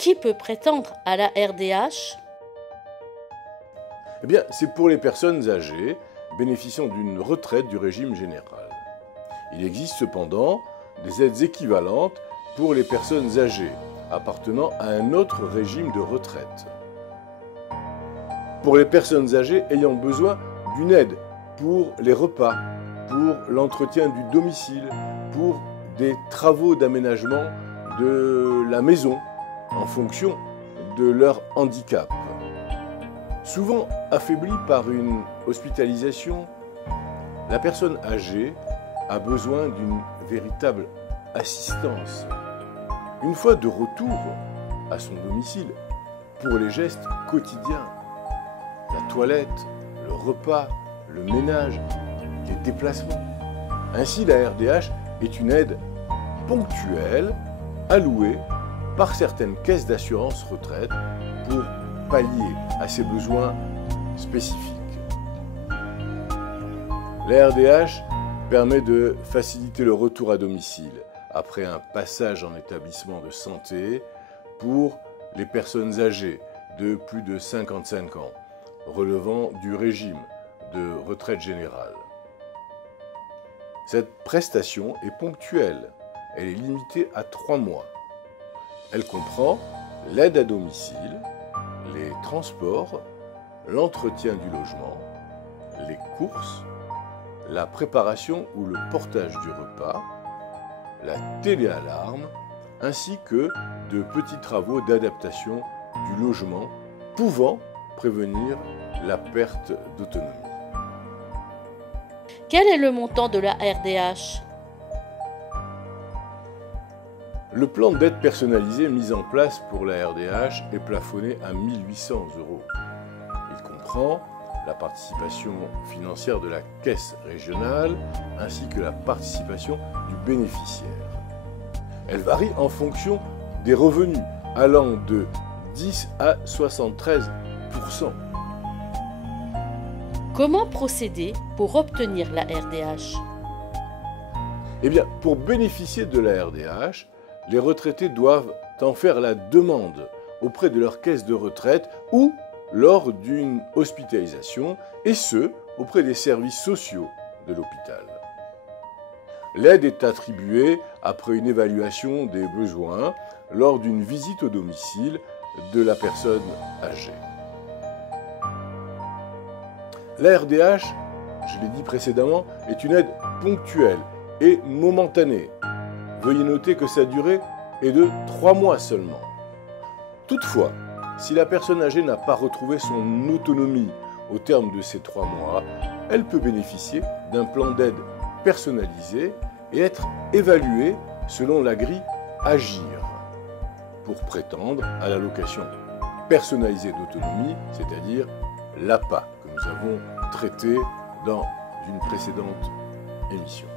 Qui peut prétendre à la RDH? Eh bien, c'est pour les personnes âgées bénéficiant d'une retraite du régime général. Il existe cependant des aides équivalentes pour les personnes âgées appartenant à un autre régime de retraite. Pour les personnes âgées ayant besoin d'une aide pour les repas, pour l'entretien du domicile, pour des travaux d'aménagement de la maison en fonction de leur handicap. Souvent affaiblie par une hospitalisation, la personne âgée a besoin d'une véritable assistance. Une fois de retour à son domicile, pour les gestes quotidiens, la toilette, le repas, le ménage, les déplacements. Ainsi, la RDH est une aide ponctuelle allouée par certaines caisses d'assurance retraite pour pallier à ses besoins spécifiques. La RDH permet de faciliter le retour à domicile après un passage en établissement de santé pour les personnes âgées de plus de 55 ans, relevant du régime de retraite générale. Cette prestation est ponctuelle, elle est limitée à 3 mois. Elle comprend l'aide à domicile, les transports, l'entretien du logement, les courses, la préparation ou le portage du repas, la téléalarme, ainsi que de petits travaux d'adaptation du logement pouvant prévenir la perte d'autonomie. Quel est le montant de la RDH? Le plan d'aide personnalisée mis en place pour la RDH est plafonné à 1 800 €. Il comprend la participation financière de la caisse régionale ainsi que la participation du bénéficiaire. Elle varie en fonction des revenus allant de 10 à 73%. Comment procéder pour obtenir la RDH? Eh bien, pour bénéficier de la RDH, les retraités doivent en faire la demande auprès de leur caisse de retraite ou lors d'une hospitalisation, et ce, auprès des services sociaux de l'hôpital. L'aide est attribuée après une évaluation des besoins lors d'une visite au domicile de la personne âgée. La RDH, je l'ai dit précédemment, est une aide ponctuelle et momentanée. Veuillez noter que sa durée est de 3 mois seulement. Toutefois, si la personne âgée n'a pas retrouvé son autonomie au terme de ces 3 mois, elle peut bénéficier d'un plan d'aide personnalisé et être évaluée selon la grille Agir pour prétendre à l'allocation personnalisée d'autonomie, c'est-à-dire l'APA, que nous avons traité dans une précédente émission.